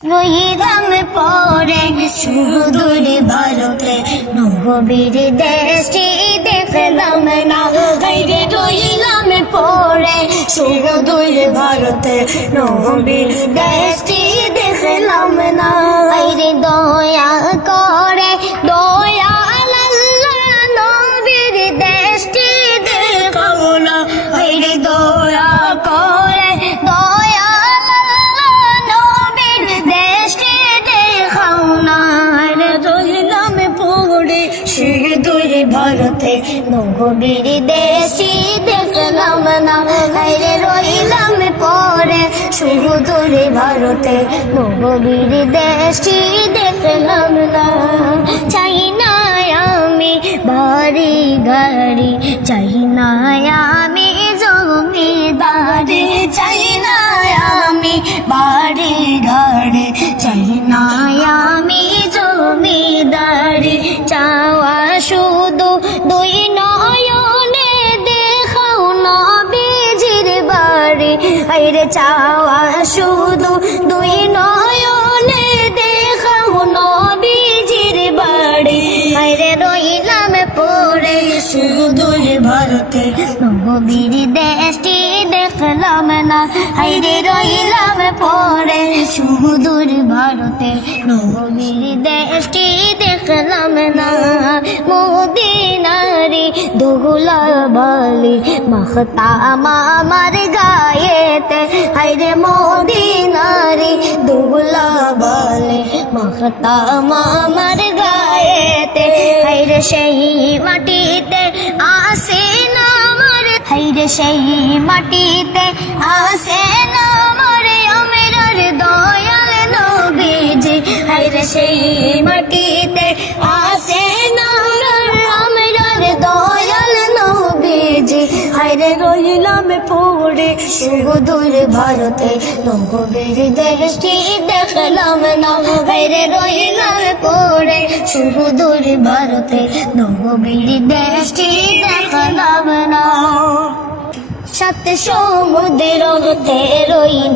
রহিলাম পরে সুদূর ভারতে নবীর দেশটি দেখলাম না। হায়রে রহিলাম পরে সুদূর ভারতে নবীর দেশটি দেখলাম না। হায়রে দয়া করে দয়াল আল্লাহ নবীর দেশটি দেখাও না। হায়রে দয়া করে দয়াল আল্লাহ নবীর দেশটি দেখাও না। হায়রে রহিলাম পড়ে সুদূর ভারতে নবীর দেশটি দেখলাম না। হায়রে রহিলাম পড়ে সুদূর ভারতে নবীর দেশটি দেখলাম না। চাই না আমি বাড়ি গাড়ি, চাই না আমি জমিদারি, চাই না আমি বাড়ি গাড়ি, চাই না আমি জমিদারি। চাওয়া শুধু দুই নয়নে দেখাও নবীজির বাড়ি। হায়রে চাওয়া শুধু দুই নয়নে দেখাও নবীজির বাড়ি। হায়রে রহিলাম পড়ে সুদূর ভারতে নবীর দেশটি দেখলাম না। হায়রে রহিলাম পড়ে সুদূর ভারতে নবীর দেশটি দেখলাম না। মদিনারি দোলা বালি মাখতাম আমার গায়েতে। হায়রে মদিনারি দোলা বালি মাখতাম আমার গায়েতে। হায়রে সেই মাটিতে আসে না আমার, হায়রে সেই মাটিতে আসে না আমার আমেরার দয়াল নবীজি। হায়রে সেই মাটিতে আসে না আমেরার দয়াল নবীজি। হায়রে রহিলাম পড়ে সুদূর ভারতে নবীর দেশটি দেখলাম না। হায়রে রহিলাম পড়ে সুদূর ভারতে নবীর দেশটি দেখলাম না। সাত সমুদ্র হতে রইল